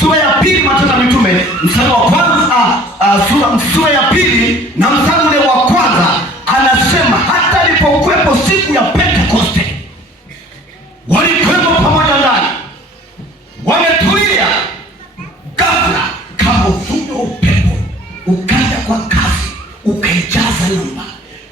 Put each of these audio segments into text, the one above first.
sura ya pili Matendo ya Mitume mstari wa kwanza, sura ya pili na mstari ule wa kwanza anasema hata alipokuwepo siku ya Pentekoste walikuwepo pamoja ndani wametulia, ghafla kama uvumi wa upepo ukaja kwa kasi ukaijaza nyumba,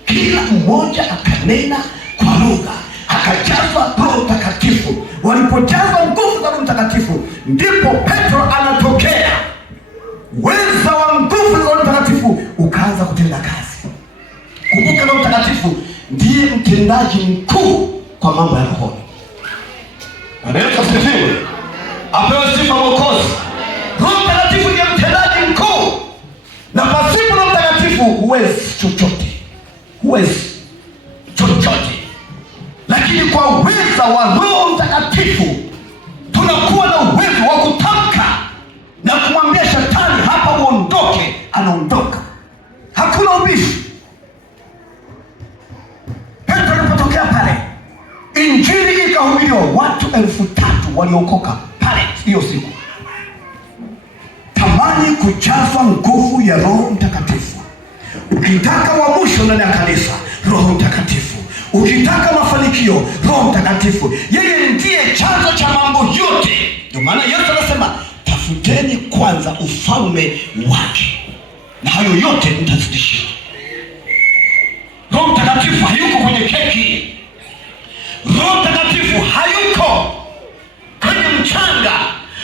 kila mmoja akanena kwa lugha, akajazwa Roho Mtakatifu. Walipojazwa nguvu za Roho Mtakatifu, ndipo Petro anatokea. Uweza wa nguvu za Roho Mtakatifu ukaanza kutenda kazi. Kumbuka, Roho Mtakatifu ndiye mtendaji mkuu kwa mambo ya rohoni. Bwana Yesu asifiwe. Apewe sifa Mwokozi. Roho Mtakatifu ndiye mtendaji mkuu, na pasipo Roho Mtakatifu huwezi chochote, huwezi chochote. Lakini kwa uweza wa Roho Mtakatifu tunakuwa na uwezo wa kutamka na kumwambia shetani hapa uondoke, anaondoka. Hakuna ubishi. Petro alipotokea pale, injili ikahubiriwa, watu 3,000 waliokoka pale hiyo siku. Tamani kujazwa nguvu ya Roho Mtakatifu. Ukitaka uamsho ndani ya kanisa, Roho Mtakatifu. Ukitaka mafanikio, Roho Mtakatifu. Yeye ndiye chanzo cha mambo yote. Ndio maana Yesu anasema tafuteni kwanza ufalme wake na hayo yote mtazidishiwa. Roho Mtakatifu hayuko kwenye keki. Roho Mtakatifu hayuko kwenye mchanga.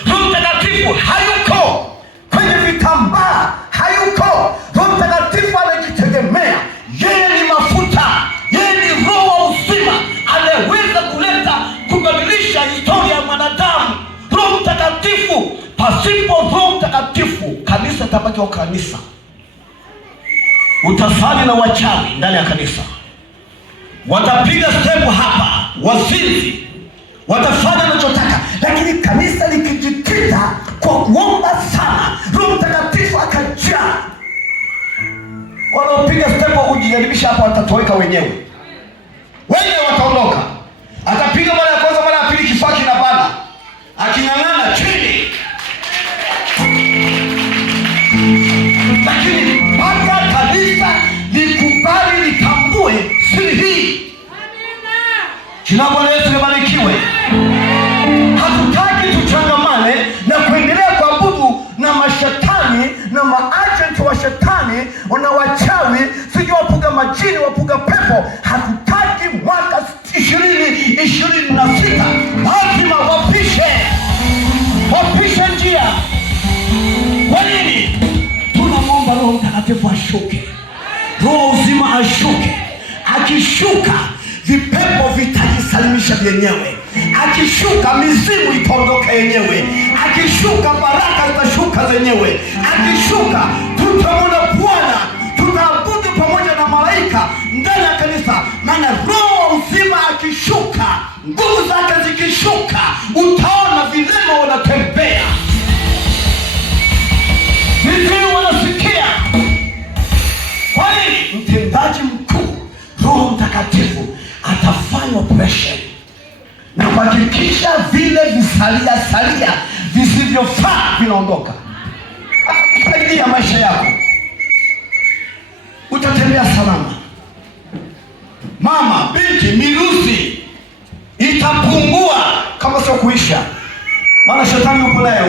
Roho Mtakatifu hayuko kwenye vitambaa, hayuko. Roho Mtakatifu anajitegemea. Yeye ni mafuta, yeye ni roho wa uzima, anaweza kubadilisha historia ya mwanadamu. Roho Mtakatifu. Pasipo Roho Mtakatifu kanisa tabaki wa kanisa. Utasali na wachawi ndani ya kanisa, watapiga step hapa, wazinzi watafanya wanachotaka, lakini kanisa likijikita kwa kuomba sana, Roho Mtakatifu akajaa, wanaopiga step kujijaribisha hapa watatoweka wenyewe wataondoka. Atapiga mara ya kwanza, mara ya pili kifaa kinabana, aking'ang'ana chini. Lakini mpaka kanisa likubali, litambue siri hii. Jina la Bwana Yesu libarikiwe. Hatutaki tuchangamane na kuendelea kuabudu na mashetani na maagenti wa shetani na wachawi, sijui wapuga majini, wapuga pepo. Hatutaki mwaka 2026 lazima wapishe njia. Kwa nini? Tunamwomba Roho Mtakatifu ashuke, Roho uzima ashuke. Akishuka vipepo vitajisalimisha vyenyewe. Akishuka mizimu itaondoka yenyewe. Akishuka baraka zitashuka zenyewe. Akishuka tutamwona Bwana, tutaabudu pamoja na malaika ndani ya kanisa. Maana Roho uzima akishuka, nguvu zake zikishuka, utaona vilema wanatembea, viziwi wanasikia. Kwa nini? Mtendaji mkuu Roho Mtakatifu atafanya operation na kuhakikisha vile visalia visivyofaa vinaondoka. Atasaidia maisha yako, utatembea salama. Mama, binti, mirusi itapungua kama sio kuisha, maana shetani yupo naye.